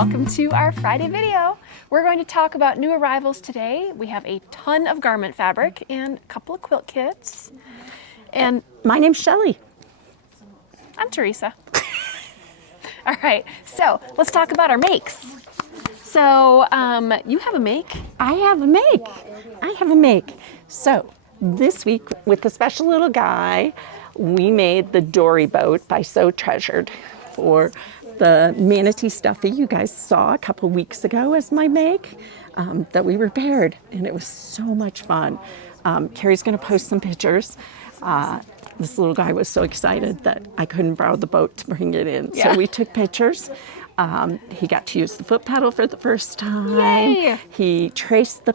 welcome to our Friday video. We're going to talk about new arrivals today. We have a ton of garment fabric and a couple of quilt kits. And my name's Shelley. I'm Teresa. All right, so let's talk about our makes. So you have a make? I have a make. So this week with the special little guy, we made the dory boat by So Treasured for the manatee stuff that you guys saw a couple weeks ago as my make that we repaired, and it was so much fun. Carrie's going to post some pictures. This little guy was so excited that I couldn't borrow the boat to bring it in, so we took pictures. He got to use the foot pedal for the first time. Yay! He traced the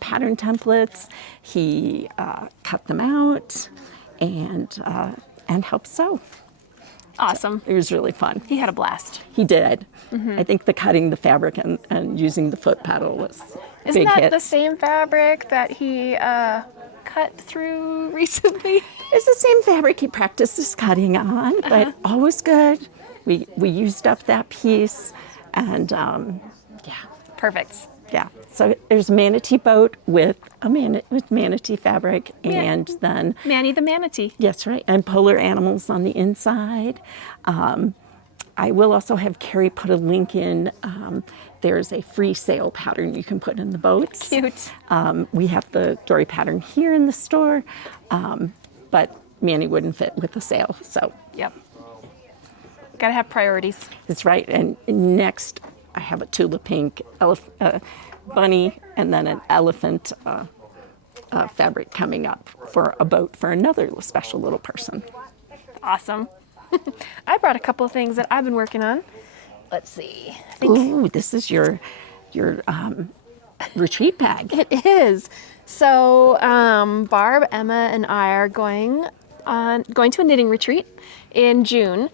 pattern templates. He cut them out and helped sew. Awesome. So it was really fun. He had a blast. He did. I think the cutting the fabric and using the foot pedal was a Isn't big that hit. the same fabric that he cut through recently? It's the same fabric he practices cutting on, but always good. We used up that piece, and Perfect. yeah. So there's a manatee boat with manatee fabric, and then Manny the manatee. yes, right, and polar animals on the inside. I will also have Carrie put a link in. There's a free sail pattern you can put in the boats. Cute. We have the dory pattern here in the store, but Manny wouldn't fit with the sail, so. Yep. Gotta have priorities. That's right. And next, I have a Tula Pink bunny and then an elephant fabric coming up for a boat for another special little person. Awesome. I brought a couple of things that I've been working on. Let's see. I think Ooh, this is your retreat bag. it is. So Barb, Emma, and I are going to a knitting retreat in June,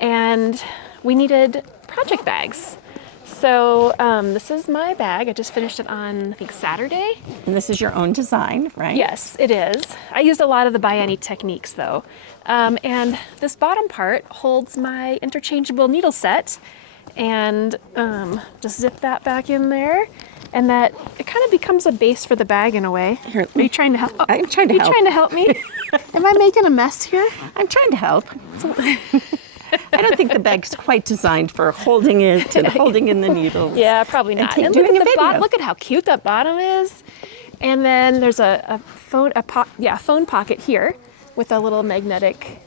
and we needed project bags. So this is my bag. I just finished it on, I think, Saturday. And this is your own design, right? Yes, it is. I used a lot of the by any techniques though. And this bottom part holds my interchangeable needle set, and just zip that back in there, and that it kind of becomes a base for the bag in a way. Here, Are you trying to help? I'm trying to help. Are you trying to help me? Am I making a mess here? I'm trying to help. I don't think the bag's quite designed for holding it and holding in the needles. Yeah, probably not. And look doing at a the video. look at how cute that bottom is. And then there's a phone pocket here with a little magnetic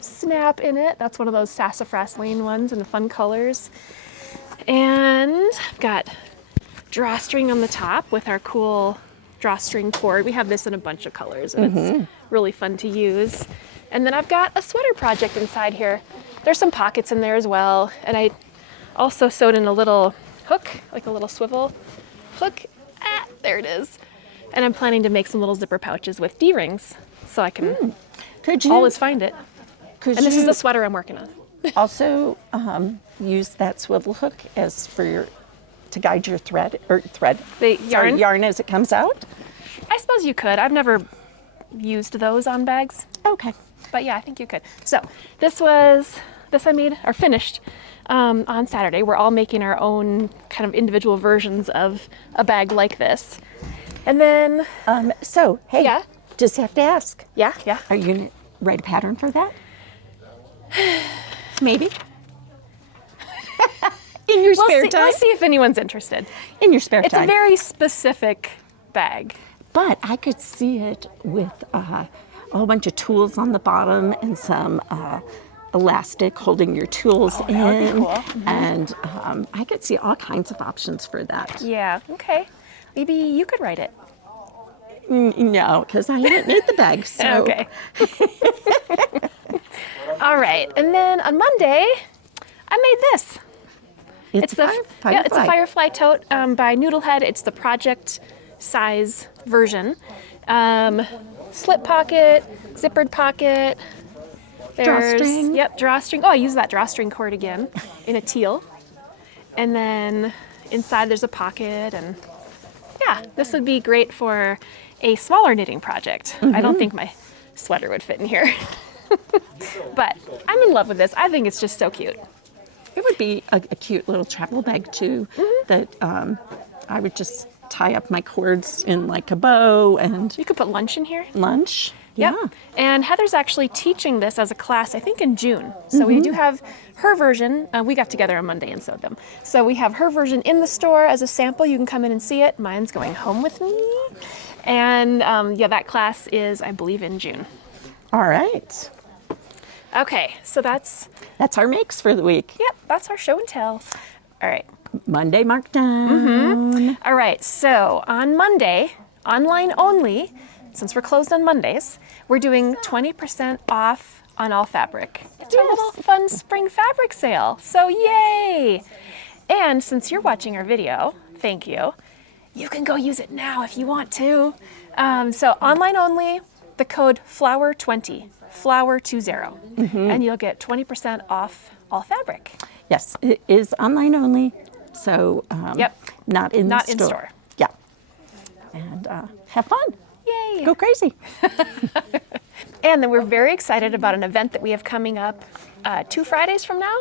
snap in it. That's one of those sassafras lane ones in the fun colors. And I've got drawstring on the top with our cool drawstring cord. We have this in a bunch of colors, and it's really fun to use. And then I've got a sweater project inside here. There's some pockets in there as well. And I also sewed in a little hook, like a little swivel hook. There it is. And I'm planning to make some little zipper pouches with D-rings so I can always find it. Could And this is you the sweater I'm working on. also use that swivel hook as for to guide your thread The yarn? yarn as it comes out? I suppose you could. I've never used those on bags. Okay. But yeah, I think you could. So this I made or finished on Saturday. We're all making our own kind of individual versions of a bag like this. And then, So, hey, Yeah? just have to ask. yeah. Are you going to write a pattern for that? Maybe. In your spare time? We'll see if anyone's interested. In your spare It's time. a very specific bag. But I could see it with a whole bunch of tools on the bottom and some elastic holding your tools in. that would be cool. And I could see all kinds of options for that. Yeah, okay. Maybe you could write it. No, because I haven't made the bag. So. Okay. All right, and then on Monday, I made this. It's a Firefly tote by Noodlehead. It's the project size version. Slip pocket, zippered pocket. Drawstring. Yep, drawstring. Oh, I used that drawstring cord again in a teal. And then inside there's a pocket, and yeah, this would be great for a smaller knitting project. I don't think my sweater would fit in here. But I'm in love with this. I think it's just so cute. It would be a cute little travel bag too, that I would just tie up my cords in like a bow and You could put lunch in here. lunch. Yep. Yeah. And Heather's actually teaching this as a class, I think in June. So we do have her version. We got together on Monday and sewed them. So we have her version in the store as a sample. You can come in and see it. Mine's going home with me. And yeah, that class is, I believe, in June. All right. Okay, so that's That's our makes for the week. yep, that's our show and tell. All right. Monday markdown. All right, so on Monday, online only, since we're closed on Mondays, we're doing 20% off on all fabric. It's a little fun spring fabric sale, so yay! And since you're watching our video, thank you, you can go use it now if you want to. So online only, the code FLOWER20, FLOWER20, and you'll get 20% off all fabric. Yes, it is online only, so Yep. not in Not the in store. store. Yeah, and have fun. Yay! Go crazy. And then we're very excited about an event that we have coming up 2 Fridays from now.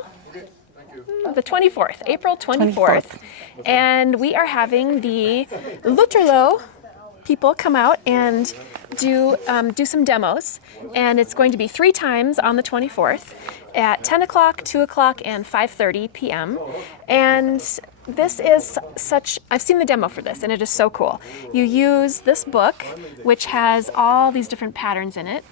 The 24th, April 24th. And we are having the Lutterlo people come out and do some demos. And it's going to be 3 times on the 24th at 10 o'clock, 2 o'clock, and 5:30 p.m. And this is I've seen the demo for this, and it is so cool. You use this book, which has all these different patterns in it,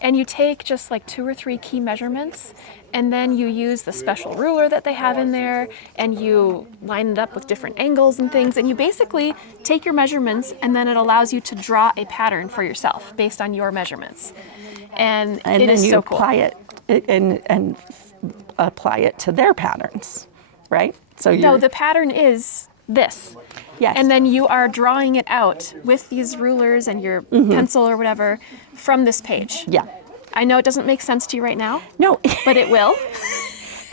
and you take just like 2 or 3 key measurements, and then you use the special ruler that they have in there, and you line it up with different angles and things, and you basically take your measurements, and then it allows you to draw a pattern for yourself based on your measurements. And it then is you so cool. apply it and apply it to their patterns, right? So No, the pattern is this. Yes. And then you are drawing it out with these rulers and your pencil or whatever from this page. yeah. I know it doesn't make sense to you right now, No, but it will.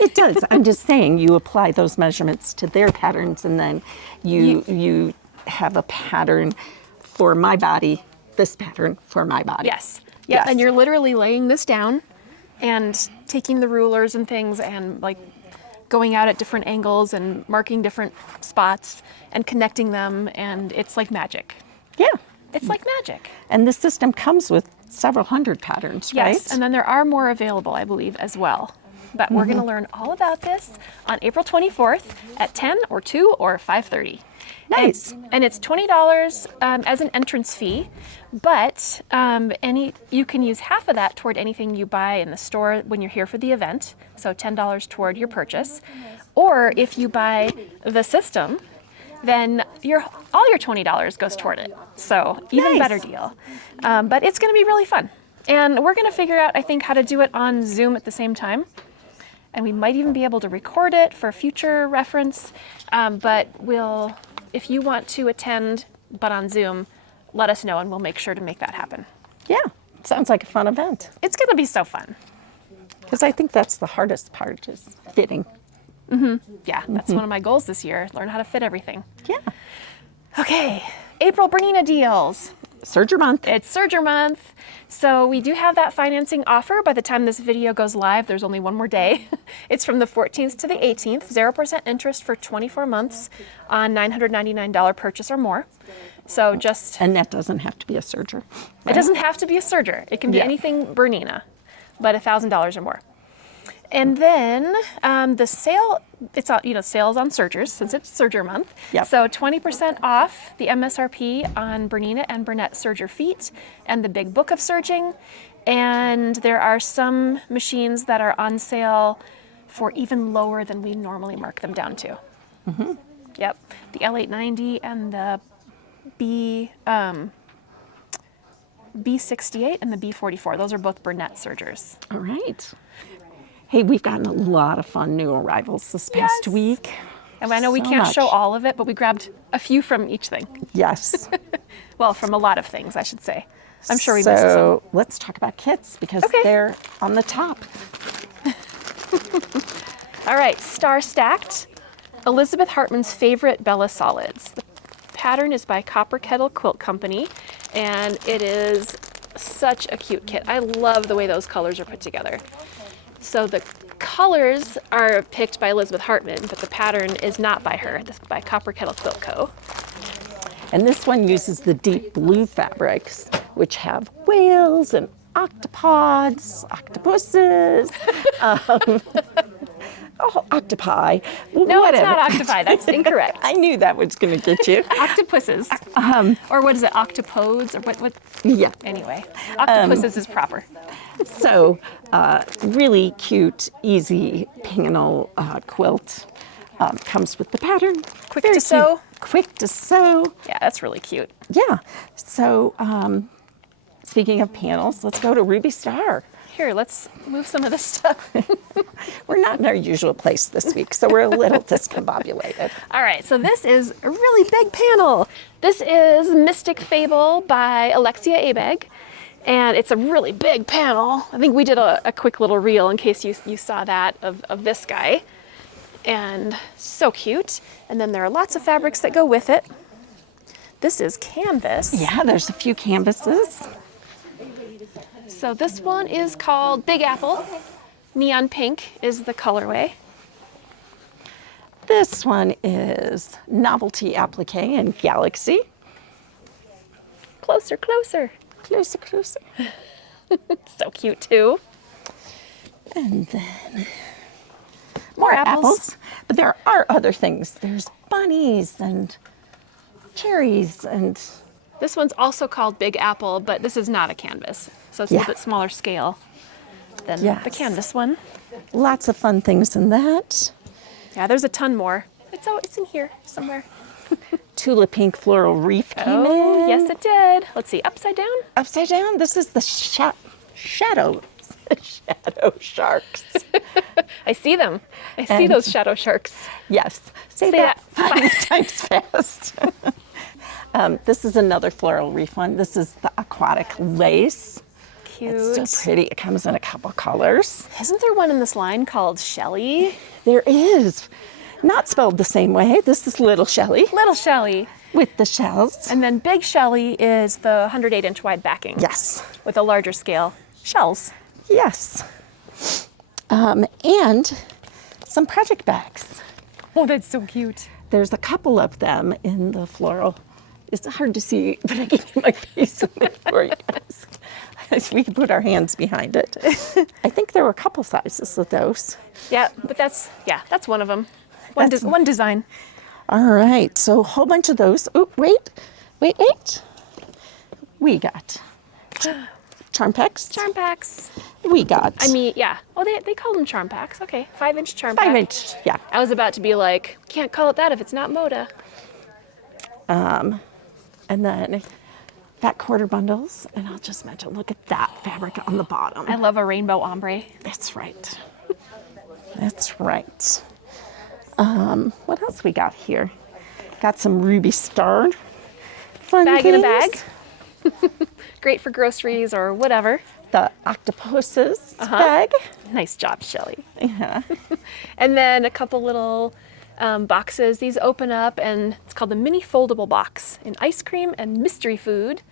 it does. I'm just saying you apply those measurements to their patterns, and then you have a pattern for my body, this pattern for my body. Yes. Yeah. Yes. And you're literally laying this down and taking the rulers and things and like going out at different angles and marking different spots and connecting them. And it's like magic. Yeah. It's like magic. And this system comes with several hundred patterns, right? Yes, and then there are more available, I believe, as well. But we're going to learn all about this on April 24th at 10 or 2 or 5:30. Nice. And it's $20 as an entrance fee, but you can use half of that toward anything you buy in the store when you're here for the event, so $10 toward your purchase. Or if you buy the system, then all your $20 goes toward it. So even Nice. better deal. But it's going to be really fun. And we're going to figure out, I think, how to do it on Zoom at the same time. And we might even be able to record it for future reference. But if you want to attend, but on Zoom, let us know and we'll make sure to make that happen. Yeah. Sounds like a fun event. It's going to be so fun. Because I think that's the hardest part, is fitting. Yeah, that's one of my goals this year, learn how to fit everything. Yeah. Okay, April Bernina deals. Serger month. It's Serger month. So we do have that financing offer. By the time this video goes live, there's only one more day. It's from the 14th to the 18th, 0% interest for 24 months on $999 purchase or more. So And that doesn't have to be a serger. it doesn't have to be a serger. It can be Yeah. anything Bernina, but $1,000 or more. And then the sale, it's all, sales on sergers since it's Serger month. Yep. So 20% off the MSRP on Bernina and Burnett serger feet and the big book of serging. And there are some machines that are on sale for even lower than we normally mark them down to. Yep. The L890 and the B68 and the B44. Those are both Burnett sergers. All right. Hey, we've gotten a lot of fun new arrivals this past Yes. week. And I know we So can't show much. all of it, but we grabbed a few from each thing. Yes. Well, from a lot of things, I should say. I'm sure we missed some. So let's talk about kits, because Okay. they're on the top. All right, Star Stacked, Elizabeth Hartman's favorite Bella Solids. The pattern is by Copper Kettle Quilt Company, and it is such a cute kit. I love the way those colors are put together. So the colors are picked by Elizabeth Hartman, but the pattern is not by her. This is by Copper Kettle Quilt Co. And this one uses the deep blue fabrics, which have whales and octopods, octopuses, octopi. No, whatever. it's not octopi. That's incorrect. I knew that was going to get you. Octopuses. Or what is it, octopodes? Or what? Yeah. Anyway, octopuses is proper. So, really cute, easy panel quilt. Comes with the pattern. Quick Very to sew. cute. Quick to sew. Yeah, that's really cute. Yeah. So, speaking of panels, let's go to Ruby Star. Here, let's move some of this stuff. We're not in our usual place this week, so we're a little discombobulated. All right, so this is a really big panel. This is Mystic Fable by Alexia Abegg, and it's a really big panel. I think we did a quick little reel in case you saw that of this guy. And so cute. And then there are lots of fabrics that go with it. This is canvas. Yeah, there's a few canvases. So this one is called Big Apple. Neon pink is the colorway. This one is Novelty Applique in Galaxy. Closer, closer. Closer, closer. So cute too. And then More apples. But there are other things. There's bunnies and cherries and... This one's also called Big Apple, but this is not a canvas. So it's a little bit smaller scale than the canvas one. Lots of fun things in that. Yeah, there's a ton more. It's in here somewhere. Tula Pink Floral Reef came in. Yes it did. Let's see, upside down? Upside down, this is the shadow sharks. I see them. I see those shadow sharks. Yes, say that 5 times fast. This is another Floral Reef one. This is the aquatic lace. Cute. It's so pretty. It comes in a couple colors. Isn't there one in this line called Shelley? There is. Not spelled the same way. This is Little Shelley Little Shelley. with the shells. And then Big Shelley is the 108-inch wide backing. Yes. With a larger scale shells. Yes. And some project bags. Oh, that's so cute. There's a couple of them in the floral. It's hard to see, but I can get my face in there for you guys. We can put our hands behind it. I think there were a couple sizes of those. Yeah, but that's one of them. One design. All right, so a whole bunch of those. Oh, wait. We got charm packs. Charm packs. We got. I mean, yeah. Oh, they call them charm packs. Okay, 5-inch charm pack. 5-inch, yeah. I was about to be like, can't call it that if it's not Moda. And then fat quarter bundles. And I'll just mention, look at that fabric on the bottom. I love a rainbow ombre. That's right. That's right. What else we got here? Got some Ruby Star fun Bag things. in a bag. Great for groceries or whatever. The octopuses bag. Nice job, Shelley. Yeah. And then a couple little boxes. These open up, and it's called the mini foldable box in ice cream and mystery food.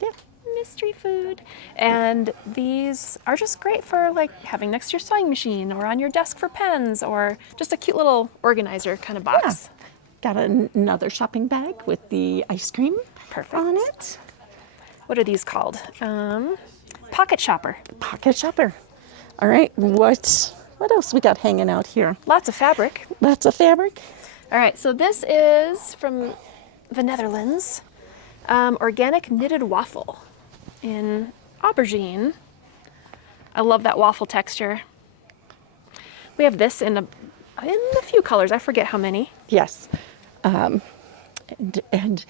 Yeah. Mystery food. And these are just great for like having next to your sewing machine or on your desk for pens, or just a cute little organizer kind of box. Got another shopping bag with the ice cream Perfect. on it. What are these called? Pocket shopper. Pocket shopper. All right, what else we got hanging out here? Lots of fabric. Lots of fabric. All right, so this is from the Netherlands. Organic knitted waffle in aubergine. I love that waffle texture. We have this in a few colors. I forget how many. Yes. And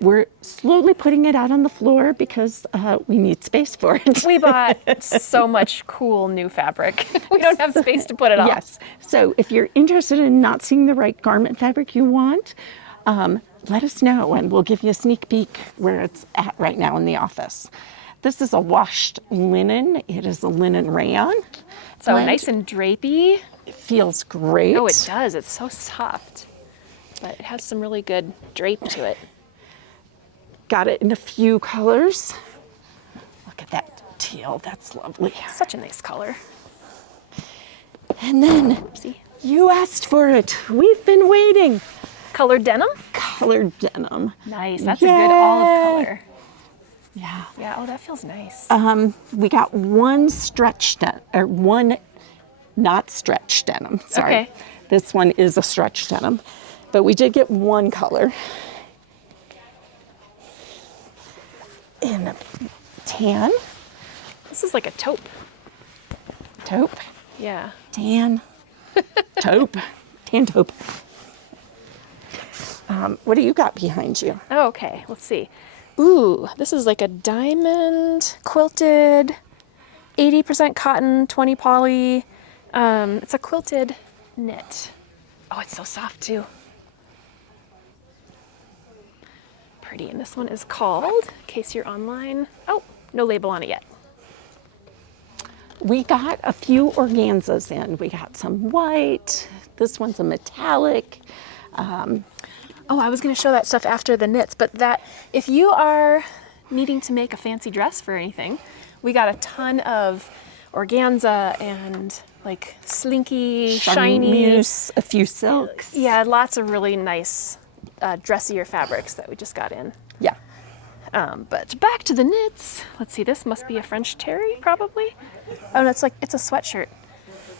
we're slowly putting it out on the floor because we need space for it. We bought so much cool new fabric. We don't have space to put it on. Yes. So if you're interested in not seeing the right garment fabric you want, let us know and we'll give you a sneak peek where it's at right now in the office. This is a washed linen. It is a linen rayon. So nice and drapey. It feels great. Oh, it does. It's so soft. But it has some really good drape to it. Got it in a few colors. Look at that teal. That's lovely. Such a nice color. And then you asked for it. We've been waiting. Colored denim? Colored denim. Nice. That's a good olive color. Yeah. Yeah. Oh, that feels nice. We got one stretch denim, or one not stretch denim. Sorry. Okay. This one is a stretch denim, but we did get one color in a tan. This is like a taupe. Taupe. Yeah. Tan. Taupe. Tan taupe. What do you got behind you? Oh, okay. Let's see. Ooh, this is like a diamond quilted, 80% cotton, 20 poly. It's a quilted knit. Oh, it's so soft too. Pretty. And this one is called, in case you're online. Oh, no label on it yet. We got a few organzas in. We got some white. This one's a metallic. Oh, I was going to show that stuff after the knits, but that if you are needing to make a fancy dress for anything, we got a ton of organza and like slinky, shiny, Charmeuse, a few silks. yeah, lots of really nice dressier fabrics that we just got in. Yeah. But back to the knits. Let's see, this must be a French terry, probably. Oh, no, it's a sweatshirt,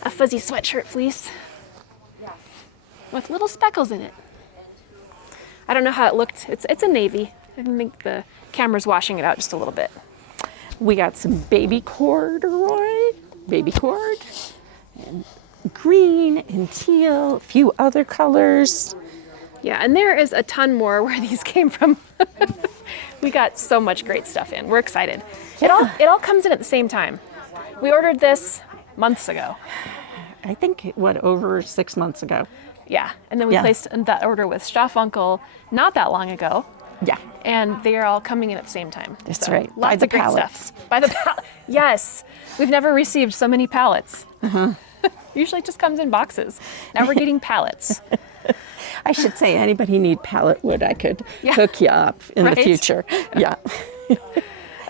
a fuzzy sweatshirt fleece with little speckles in it. I don't know how it looked. It's a navy. I think the camera's washing it out just a little bit. We got some baby corduroy, baby cord, and green and teal, a few other colors. Yeah, and there is a ton more where these came from. We got so much great stuff in. We're excited. Yeah. It all comes in at the same time. We ordered this months ago. I think, over 6 months ago. Yeah, and then we Yeah. placed that order with Stoffunkel not that long ago. Yeah. And they are all coming in at the same time. That's So, right. Lots By the of great pallets. stuff. By the pallet. Yes. We've never received so many pallets. Usually it just comes in boxes. Now we're getting pallets. I should say, anybody need pallet wood, I could Yeah. hook you up in Right? the future. Yeah.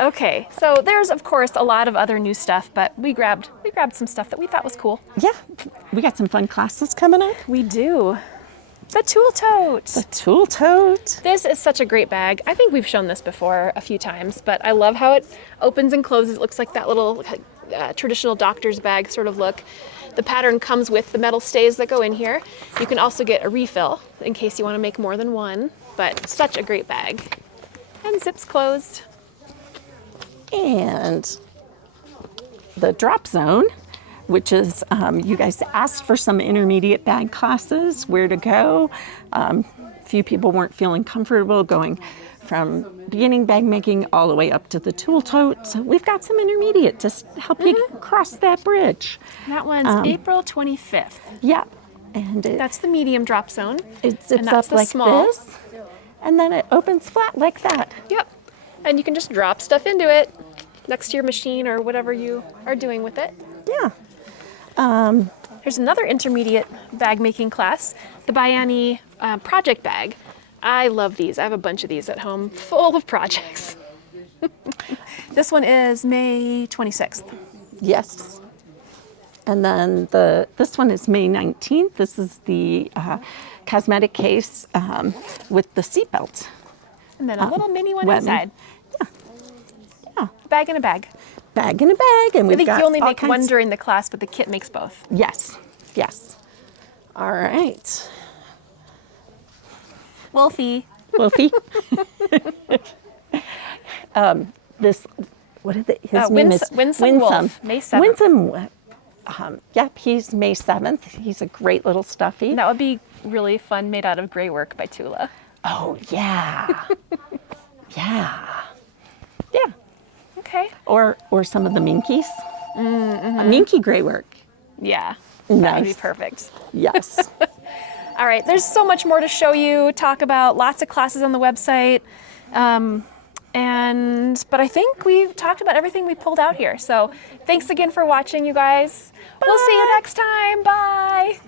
Okay, so there's of course a lot of other new stuff, but we grabbed some stuff that we thought was cool. Yeah. We got some fun classes coming up. We do. The tool tote. The tool tote. This is such a great bag. I think we've shown this before a few times, but I love how it opens and closes. It looks like that little traditional doctor's bag sort of look. The pattern comes with the metal stays that go in here. You can also get a refill in case you want to make more than one, but such a great bag. And zips closed. And the drop zone, which is, you guys asked for some intermediate bag classes, where to go. A few people weren't feeling comfortable going from beginning bag making all the way up to the tool tote. So we've got some intermediate to help you cross that bridge. That one's April 25th. Yeah. And That's the medium drop zone. it zips and that's up the like small. this. And then it opens flat like that. Yep. And you can just drop stuff into it next to your machine or whatever you are doing with it. Yeah. Here's another intermediate bag making class, the Bayani project bag. I love these. I have a bunch of these at home, full of projects. This one is May 26th. Yes. And then this one is May 19th. This is the cosmetic case with the seatbelt. And then a little mini one webbing. inside. Yeah. Bag in a bag. Bag in a bag, and I we've think got you only all make one kinds- during the class, but the kit makes both. Yes, yes. All right. Wolfie. Wolfie. This, what is it? His name is Winsome Wolf, May 7th. Winsome. Yep, he's May 7th. He's a great little stuffy. That would be really fun, made out of gray work by Tula. Oh, yeah. Yeah. Yeah. Okay. Or some of the minkies. A minky gray work. Yeah. That would be Nice. perfect. Yes. All right, there's so much more to show you, talk about, lots of classes on the website. But I think we've talked about everything we pulled out here. So thanks again for watching, you guys. We'll see you next time. Bye.